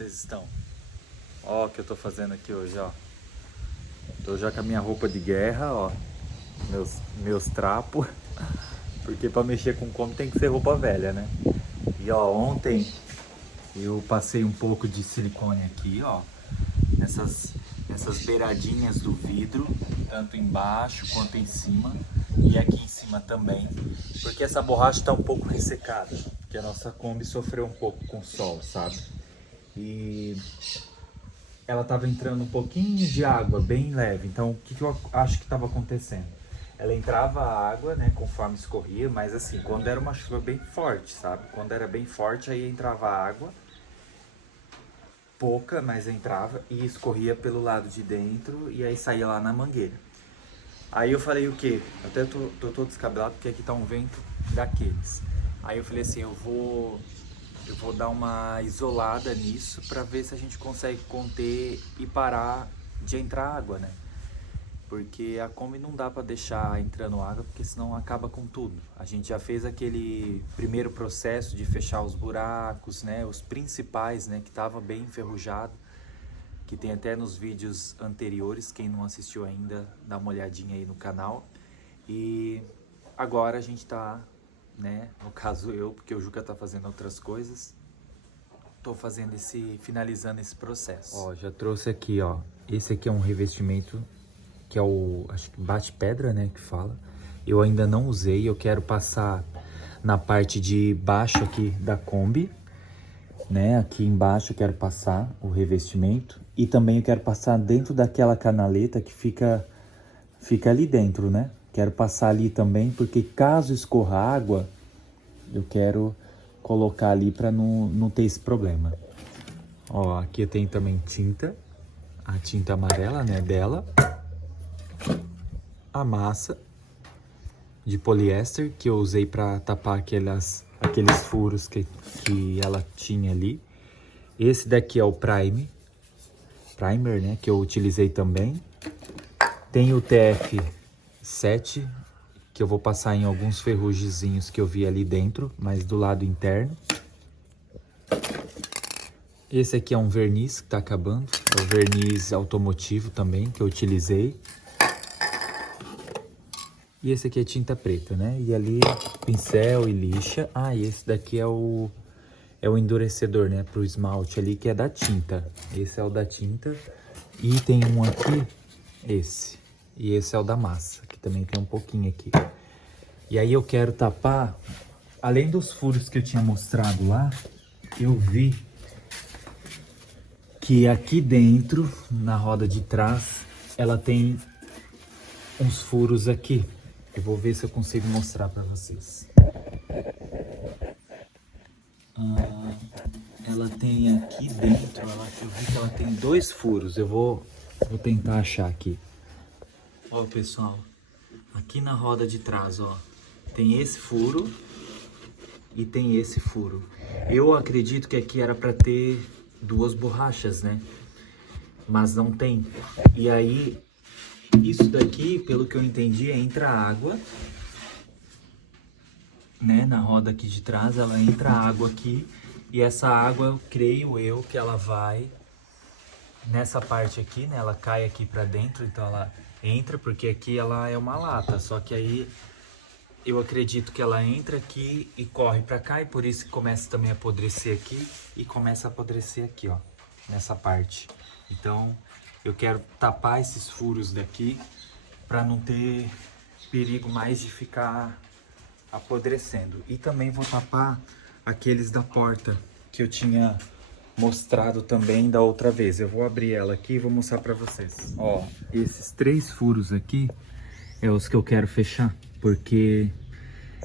vocês estão? Ó, o que eu tô fazendo aqui hoje, ó. Tô já com a minha roupa de guerra, ó. Meus trapos. Porque pra mexer com come tem que ser roupa velha, né? E ó, ontem eu passei um pouco de silicone aqui, ó. Nessas beiradinhas do vidro, tanto embaixo quanto em cima. E aqui em cima também. Porque essa borracha tá um pouco ressecada. Porque a nossa Kombi sofreu um pouco com o sol, sabe? E ela tava entrando um pouquinho de água, bem leve. Então, o que eu acho que estava acontecendo? Ela entrava água, né, conforme escorria, mas assim, quando era uma chuva bem forte, sabe? Quando era bem forte, aí entrava água, pouca, mas entrava e escorria pelo lado de dentro e aí saía lá na mangueira. Aí eu falei o quê? Até tô todo descabelado porque aqui tá um vento daqueles. Aí eu falei assim, eu vou dar uma isolada nisso para ver se a gente consegue conter e parar de entrar água, né? Porque a Kombi não dá para deixar entrando água, porque senão acaba com tudo. A gente já fez aquele primeiro processo de fechar os buracos, né? Os principais, né? Que tava bem enferrujado, que tem até nos vídeos anteriores. Quem não assistiu ainda, dá uma olhadinha aí no canal. E agora a gente tá, né? No caso eu, porque o Juca tá fazendo outras coisas. Tô fazendo finalizando esse processo. Ó, já trouxe aqui, ó. Esse aqui é um revestimento que é o, acho que bate-pedra, né, que fala. Eu ainda não usei, eu quero passar na parte de baixo aqui da Kombi, né, aqui embaixo eu quero passar o revestimento. E também eu quero passar dentro daquela canaleta que fica ali dentro, né. Quero passar ali também, porque caso escorra água, eu quero colocar ali para não ter esse problema. Ó, aqui eu tenho também tinta, a tinta amarela, né, dela. A massa de poliéster que eu usei para tapar aqueles furos que ela tinha ali. Esse daqui é o primer, né, que eu utilizei também. Tem o TF7, que eu vou passar em alguns ferrugezinhos que eu vi ali dentro, mas do lado interno. Esse aqui é um verniz que tá acabando, é o verniz automotivo também, que eu utilizei. E esse aqui é tinta preta, né? E ali, pincel e lixa. Ah, e esse daqui é o endurecedor, né? Pro esmalte ali, que é da tinta. Esse é o da tinta. E tem um aqui, esse. E esse é o da massa, que também tem um pouquinho aqui. E aí eu quero tapar, além dos furos que eu tinha mostrado lá, eu vi que aqui dentro, na roda de trás, ela tem uns furos aqui. Eu vou ver se eu consigo mostrar para vocês. Ela tem aqui dentro, eu vi que ela tem dois furos. Eu vou tentar achar aqui. Ó, pessoal, aqui na roda de trás, ó, tem esse furo e tem esse furo. Eu acredito que aqui era para ter duas borrachas, né? Mas não tem. E aí, isso daqui, pelo que eu entendi, entra água, né? Na roda aqui de trás, ela entra água aqui. E essa água, eu creio eu, que ela vai nessa parte aqui, né? Ela cai aqui pra dentro, então ela entra, porque aqui ela é uma lata. Só que aí, eu acredito que ela entra aqui e corre pra cá. E por isso que começa também a apodrecer aqui. E começa a apodrecer aqui, ó, nessa parte. Então, eu quero tapar esses furos daqui para não ter perigo mais de ficar apodrecendo. E também vou tapar aqueles da porta que eu tinha mostrado também da outra vez. Eu vou abrir ela aqui e vou mostrar para vocês. Ó, esses 3 furos aqui é os que eu quero fechar, porque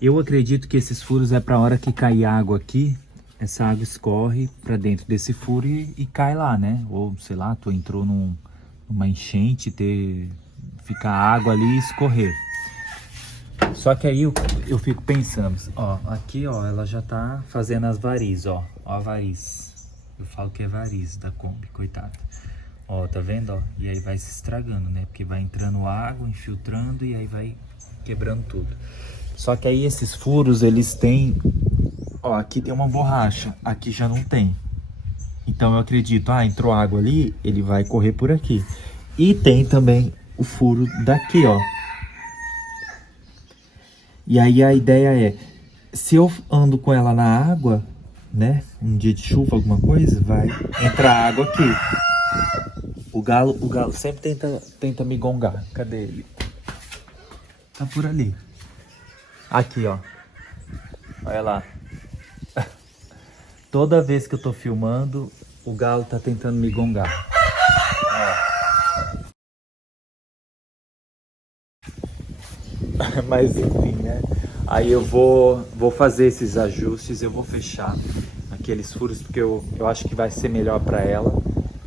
eu acredito que esses furos é para a hora que cair água aqui, essa água escorre para dentro desse furo e cai lá, né? Ou, sei lá, tu entrou numa enchente, fica água ali e escorrer. Só que aí eu fico pensando, ó, aqui, ó, ela já tá fazendo as varizes, ó a variz. Eu falo que é variz da Kombi, coitado. Ó, tá vendo, ó? E aí vai se estragando, né? Porque vai entrando água, infiltrando e aí vai quebrando tudo. Só que aí esses furos, eles têm... Ó, aqui tem uma borracha, aqui já não tem. Então eu acredito, entrou água ali, ele vai correr por aqui. E tem também o furo daqui, ó. E aí a ideia é, se eu ando com ela na água, né, um dia de chuva, alguma coisa, vai entrar água aqui. O galo sempre tenta me gongar. Cadê ele? Tá por ali. Aqui, ó. Olha lá. Toda vez que eu tô filmando, o galo tá tentando me gongar. Mas enfim, né? Aí eu vou fazer esses ajustes, eu vou fechar aqueles furos, porque eu acho que vai ser melhor pra ela.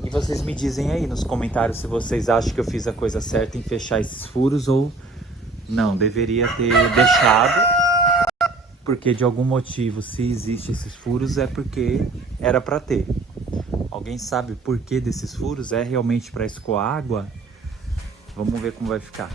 E vocês me dizem aí nos comentários se vocês acham que eu fiz a coisa certa em fechar esses furos ou não, deveria ter deixado. Porque de algum motivo, se existe esses furos, é porque era pra ter. Alguém sabe o porquê desses furos? É realmente para escoar água? Vamos ver como vai ficar.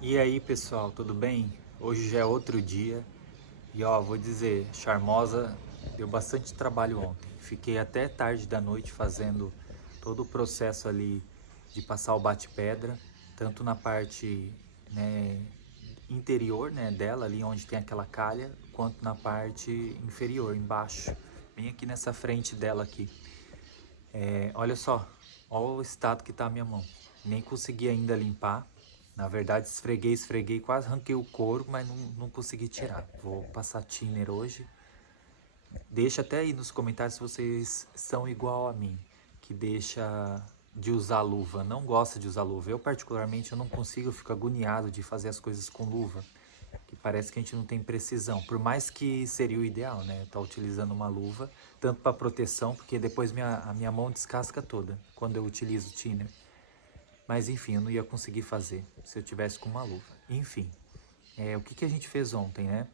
E aí pessoal, tudo bem? Hoje já é outro dia e ó, vou dizer, Charmosa deu bastante trabalho ontem. Fiquei até tarde da noite fazendo todo o processo ali de passar o bate-pedra, tanto na parte, né, interior, né, dela, ali onde tem aquela calha, quanto na parte inferior, embaixo, bem aqui nessa frente dela aqui. Olha só, olha o estado que tá a minha mão. Nem consegui ainda limpar. Na verdade, esfreguei, quase arranquei o couro, mas não consegui tirar. Vou passar thinner hoje. Deixa até aí nos comentários se vocês são igual a mim, que deixa de usar luva, não gosta de usar luva. Eu particularmente eu não consigo, eu fico agoniado de fazer as coisas com luva, que parece que a gente não tem precisão. Por mais que seria o ideal, né? Tá utilizando uma luva, tanto para proteção, porque depois a minha mão descasca toda quando eu utilizo o thinner. Mas enfim, eu não ia conseguir fazer se eu tivesse com uma luva. Enfim, o que a gente fez ontem, né?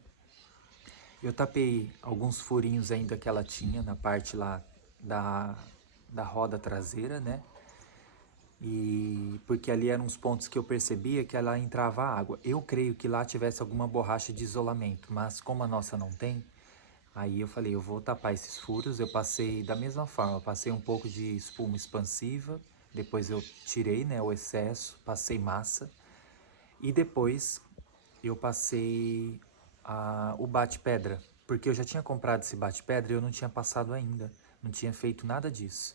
Eu tapei alguns furinhos ainda que ela tinha na parte lá da roda traseira, né? E porque ali eram uns pontos que eu percebia que ela entrava água. Eu creio que lá tivesse alguma borracha de isolamento, mas como a nossa não tem, aí eu falei, eu vou tapar esses furos. Eu passei da mesma forma, passei um pouco de espuma expansiva, depois eu tirei, né, o excesso, passei massa e depois eu passei o bate-pedra, porque eu já tinha comprado esse bate-pedra e eu não tinha passado ainda, não tinha feito nada disso.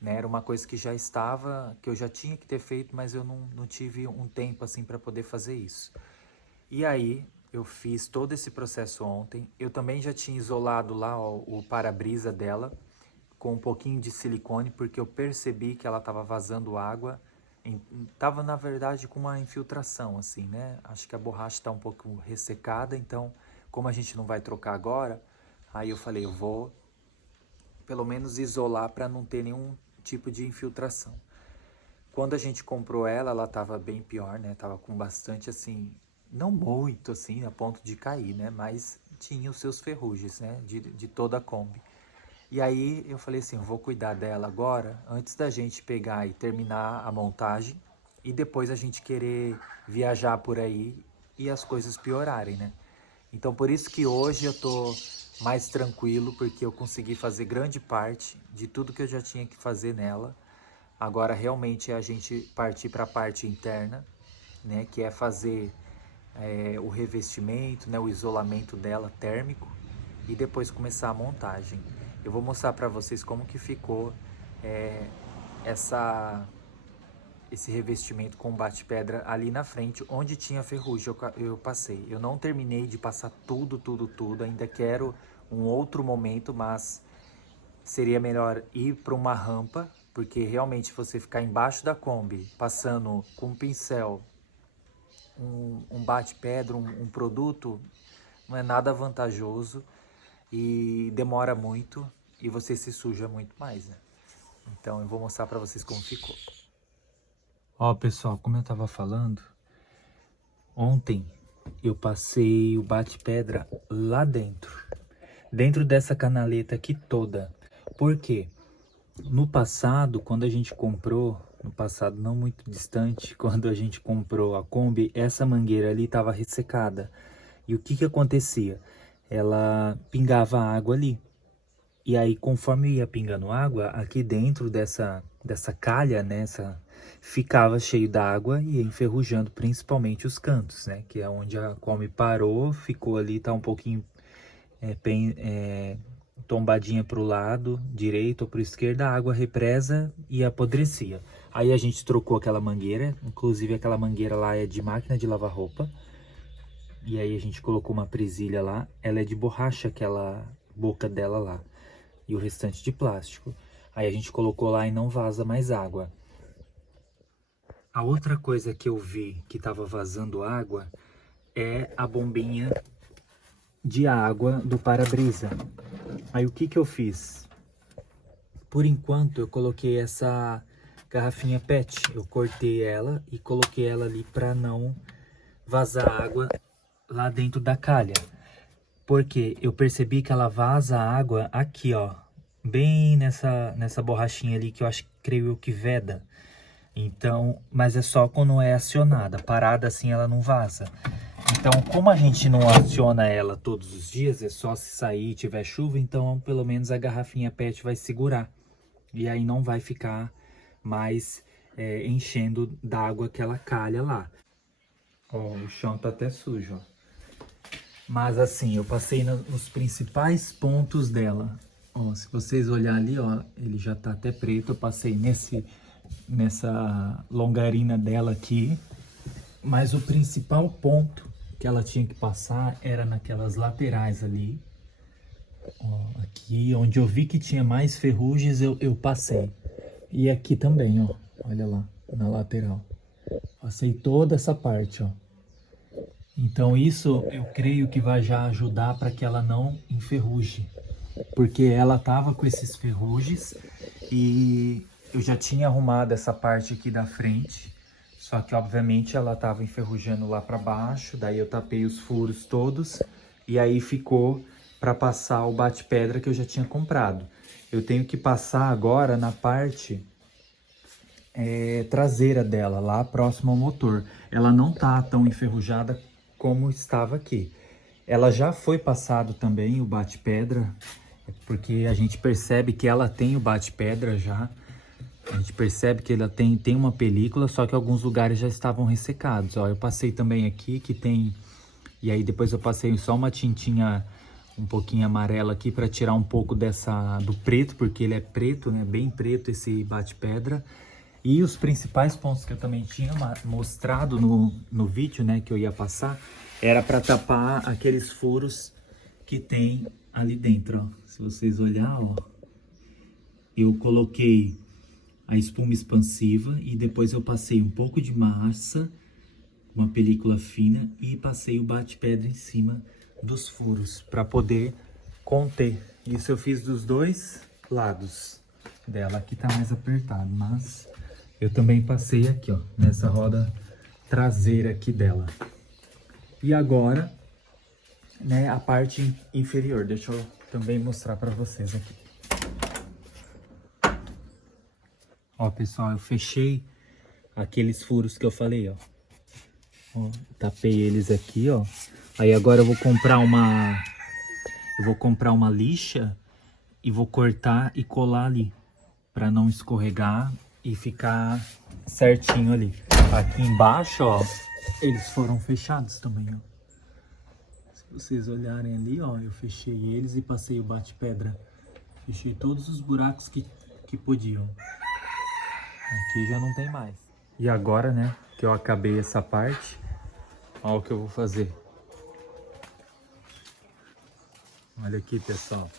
Né? Era uma coisa que já estava, que eu já tinha que ter feito, mas eu não tive um tempo assim para poder fazer isso. E aí eu fiz todo esse processo ontem. Eu também já tinha isolado lá ó, o para-brisa dela com um pouquinho de silicone, porque eu percebi que ela estava vazando água. Tava na verdade com uma infiltração assim, né? Acho que a borracha está um pouco ressecada, então como a gente não vai trocar agora, aí eu falei, eu vou pelo menos isolar para não ter nenhum tipo de infiltração. Quando a gente comprou ela estava bem pior, né? Tava com bastante assim, não muito assim, a ponto de cair, né? Mas tinha os seus ferrugens, né? De toda a Kombi. E aí eu falei assim, eu vou cuidar dela agora, antes da gente pegar e terminar a montagem e depois a gente querer viajar por aí e as coisas piorarem, né? Então por isso que hoje eu tô mais tranquilo, porque eu consegui fazer grande parte de tudo que eu já tinha que fazer nela. Agora realmente é a gente partir para a parte interna, né, que é fazer o revestimento, né, o isolamento dela térmico e depois começar a montagem. Eu vou mostrar para vocês como que ficou esse revestimento com bate-pedra ali na frente, onde tinha ferrugem eu passei. Eu não terminei de passar tudo, ainda quero um outro momento, mas seria melhor ir para uma rampa, porque realmente você ficar embaixo da Kombi, passando com um pincel, um bate-pedra, um produto, não é nada vantajoso e demora muito e você se suja muito mais, né? Então eu vou mostrar pra vocês como ficou. Ó, pessoal, como eu tava falando, ontem eu passei o bate-pedra lá dentro dessa canaleta aqui toda. Por quê? No passado, quando a gente comprou, no passado não muito distante, quando a gente comprou a Kombi, essa mangueira ali estava ressecada. E o que que acontecia? Ela pingava água ali. E aí, conforme ia pingando água, aqui dentro dessa calha, né, ficava cheio d'água e ia enferrujando principalmente os cantos, né? Que é onde a Kombi parou, ficou ali, tá um pouquinho tombadinha para o lado direito ou para o esquerdo, a água represa e apodrecia. Aí a gente trocou aquela mangueira, inclusive aquela mangueira lá é de máquina de lavar roupa. E aí a gente colocou uma presilha lá, ela é de borracha, aquela boca dela lá, e o restante de plástico. Aí a gente colocou lá e não vaza mais água. A outra coisa que eu vi que estava vazando água é a bombinha de água do para-brisa. Aí o que que eu fiz? Por enquanto eu coloquei essa garrafinha PET, eu cortei ela e coloquei ela ali para não vazar água lá dentro da calha. Porque eu percebi que ela vaza água aqui, ó, bem nessa borrachinha ali que eu acho, creio eu que veda. Então, mas é só quando é acionada, parada assim ela não vaza. Então, como a gente não aciona ela todos os dias, é só se sair e tiver chuva, então pelo menos a garrafinha PET vai segurar. E aí não vai ficar mais enchendo d'água aquela calha lá. Ó, o chão tá até sujo, ó. Mas assim, eu passei nos principais pontos dela. Ó, se vocês olharem ali, ó, ele já tá até preto. Eu passei nessa longarina dela aqui. Mas o principal ponto que ela tinha que passar era naquelas laterais ali. Ó, aqui, onde eu vi que tinha mais ferrugens, eu passei. E aqui também, ó, olha lá, na lateral. Passei toda essa parte, ó. Então isso eu creio que vai já ajudar para que ela não enferruje. Porque ela tava com esses ferrugens e eu já tinha arrumado essa parte aqui da frente. Só que obviamente ela tava enferrujando lá para baixo, daí eu tapei os furos todos e aí ficou para passar o bate-pedra que eu já tinha comprado. Eu tenho que passar agora na parte traseira dela, lá próximo ao motor. Ela não tá tão enferrujada como estava aqui. Ela já foi passado também o bate-pedra, porque a gente percebe que ela tem o bate-pedra já. A gente percebe que ela tem uma película, só que alguns lugares já estavam ressecados. Ó, eu passei também aqui que tem... E aí depois eu passei só uma tintinha um pouquinho amarela aqui para tirar um pouco do preto, porque ele é preto, né? Bem preto esse bate-pedra. E os principais pontos que eu também tinha mostrado no vídeo, né, que eu ia passar, era para tapar aqueles furos que tem ali dentro, ó. Se vocês olharem, ó, eu coloquei a espuma expansiva e depois eu passei um pouco de massa, uma película fina e passei o bate-pedra em cima dos furos para poder conter. Isso eu fiz dos dois lados dela. Aqui tá mais apertado, mas eu também passei aqui, ó, nessa roda traseira aqui dela. E agora, né, a parte inferior. Deixa eu também mostrar para vocês aqui. Ó, pessoal, eu fechei aqueles furos que eu falei, ó. Ó, tapei eles aqui, ó. Aí agora eu vou comprar uma lixa e vou cortar e colar ali, para não escorregar e ficar certinho ali. Aqui embaixo, ó, eles foram fechados também, ó. Se vocês olharem ali, ó, eu fechei eles e passei o bate-pedra. Fechei todos os buracos que podiam. Aqui já não tem mais. E agora, né, que eu acabei essa parte, ó o que eu vou fazer. Olha aqui, pessoal.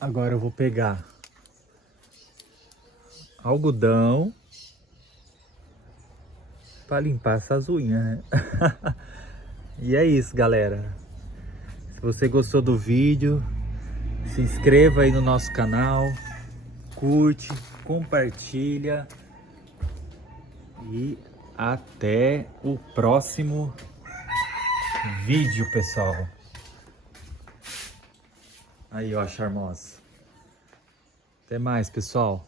Agora eu vou pegar algodão para limpar essas unhas, né? E é isso, galera. Se você gostou do vídeo, se inscreva aí no nosso canal, curte, compartilha e até o próximo vídeo, pessoal. Aí, ó, charmosa. Até mais, pessoal.